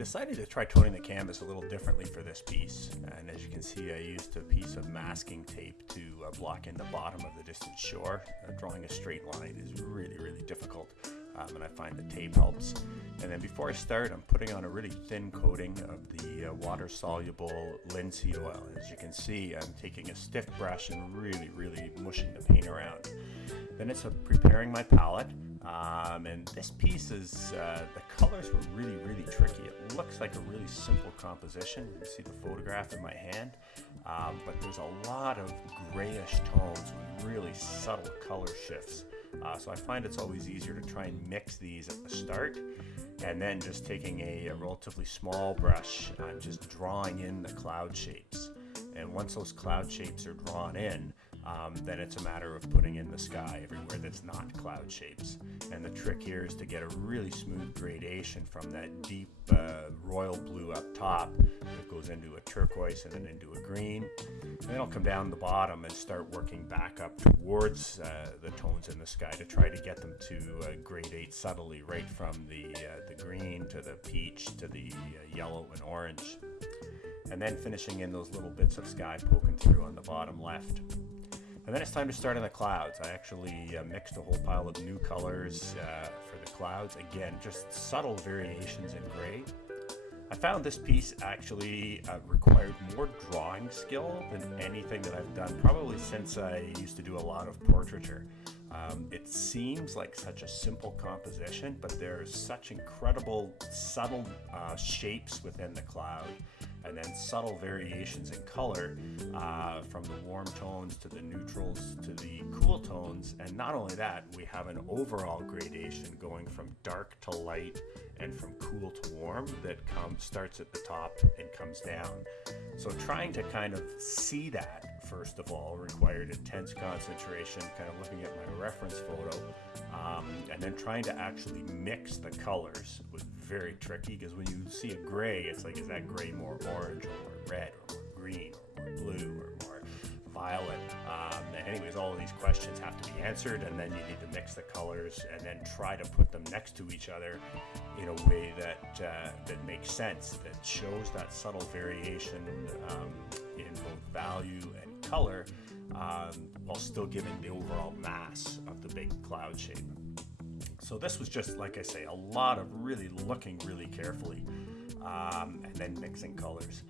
decided to try toning the canvas a little differently for this piece, and as you can see I used a piece of masking tape to block in the bottom of the distant shore. Drawing a straight line is really difficult, and I find the tape helps. And then before I start, I'm putting on a really thin coating of the water-soluble linseed oil. As you can see, I'm taking a stiff brush and really mushing the paint around. Then it's preparing my palette. And this piece is, the colors were really tricky. It looks like a really simple composition. You can see the photograph in my hand, but there's a lot of grayish tones with really subtle color shifts. So I find it's always easier to try and mix these at the start, and then just taking a relatively small brush, just drawing in the cloud shapes. And once those cloud shapes are drawn in, then it's a matter of putting in the sky everywhere that's not cloud shapes. And the trick here is to get a really smooth gradation from that deep royal blue up top that goes into a turquoise and then into a green. And then I'll come down the bottom and start working back up towards the tones in the sky to try to get them to gradate subtly, right from the green to the peach to the yellow and orange. And then finishing in those little bits of sky poking through on the bottom left. And then it's time to start on the clouds. I actually mixed a whole pile of new colors for the clouds. Again, just subtle variations in gray. I found this piece actually required more drawing skill than anything that I've done, probably since I used to do a lot of portraiture. It seems like such a simple composition, but there's such incredible subtle shapes within the cloud, and then subtle variations in color from the warm tones to the neutrals to the cool tones. And not only that, we have an overall gradation going from dark to light and from cool to warm that starts at the top and comes down. So trying to kind of see that, first of all, required intense concentration, kind of looking at my reference photo, and then trying to actually mix the colors was very tricky, because when you see a gray, it's like, is that gray more orange or more red or more green or more blue or more violet? Anyways, all of these questions have to be answered, and then you need to mix the colors and then try to put them next to each other in a way that makes sense, that shows that subtle variation in both value and color, while still giving the overall mass of the big cloud shape. So this was just, like I say, a lot of really looking really carefully, and then mixing colors.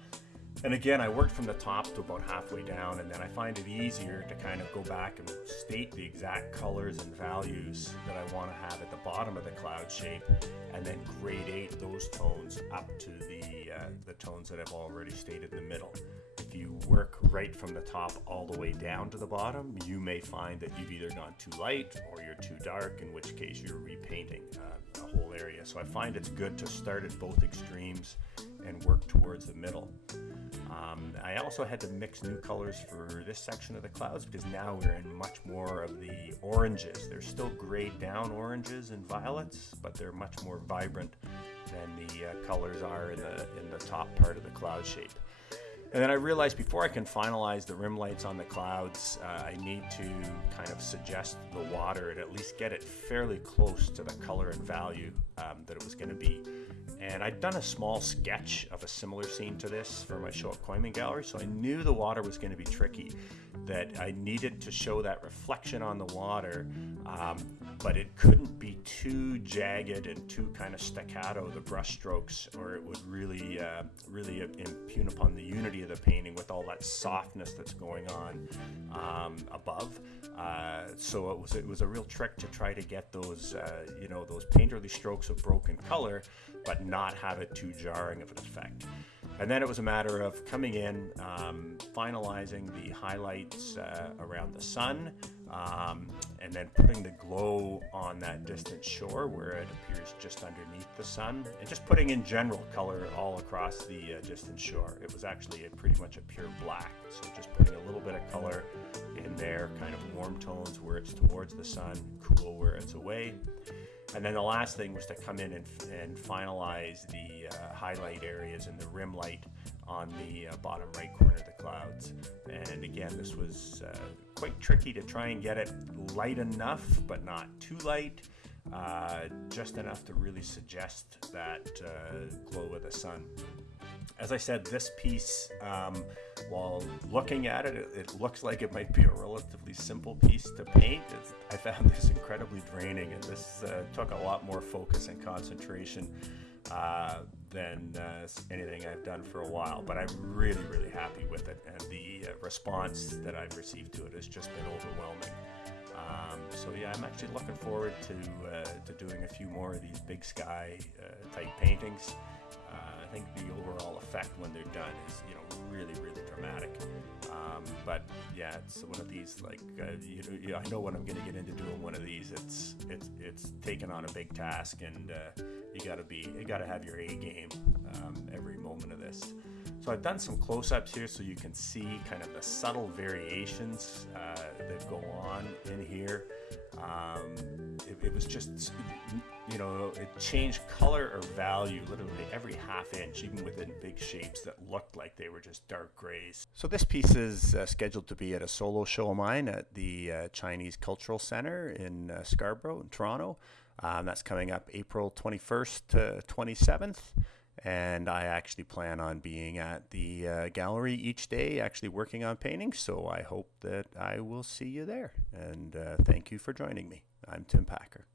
And again, I worked from the top to about halfway down, and then I find it easier to kind of go back and state the exact colors and values that I want to have at the bottom of the cloud shape, and then gradate those tones up to the tones that I've already stated in the middle. If you work right from the top all the way down to the bottom, you may find that you've either gone too light or you're too dark, in which case you're repainting a whole area. So I find it's good to start at both extremes and work towards the middle. I also had to mix new colors for this section of the clouds, because now we're in much more of the oranges. They're still grayed down oranges and violets, but they're much more vibrant than the colors are in the top part of the cloud shape. And then I realized before I can finalize the rim lights on the clouds, I need to kind of suggest the water and at least get it fairly close to the color and value that it was going to be. And I'd done a small sketch of a similar scene to this for my show at Coiman Gallery, so I knew the water was going to be tricky, that I needed to show that reflection on the water, but it couldn't be too jagged and too kind of staccato, the brush strokes, or it would really impugn upon the unity of the painting with all that softness that's going on above. So it was a real trick to try to get those those painterly strokes of broken color, but not have it too jarring of an effect. And then it was a matter of coming in, finalizing the highlights around the sun, and then putting the glow on that distant shore where it appears just underneath the sun, and just putting in general color all across the distant shore. It was actually pretty much a pure black, so just putting a little bit of color in there, kind of warm tones where it's towards the sun, cool where it's away. And then the last thing was to come in and finalize the highlight areas and the rim light on the bottom right corner of the clouds. And again, this was quite tricky to try and get it light enough, but not too light. just enough to really suggest that glow of the sun. As I said, this piece, while looking at it, it looks like it might be a relatively simple piece to paint. I found this incredibly draining, and this took a lot more focus and concentration than anything I've done for a while. But I'm really, really happy with it, and the response that I've received to it has just been overwhelming. So yeah, I'm actually looking forward to doing a few more of these big sky type paintings. I think the overall effect when they're done is, really, really dramatic. But yeah, it's one of these, like, I know when I'm going to get into doing one of these, it's taken on a big task, and you gotta have your A game every moment of this. So I've done some close-ups here so you can see kind of the subtle variations that go on in here. It was just, it changed color or value literally every half inch, even within big shapes that looked like they were just dark grays. So this piece is scheduled to be at a solo show of mine at the Chinese Cultural Center in Scarborough in Toronto. That's coming up April 21st to 27th. And I actually plan on being at the gallery each day, actually working on paintings. So I hope that I will see you there. And thank you for joining me. I'm Tim Packer.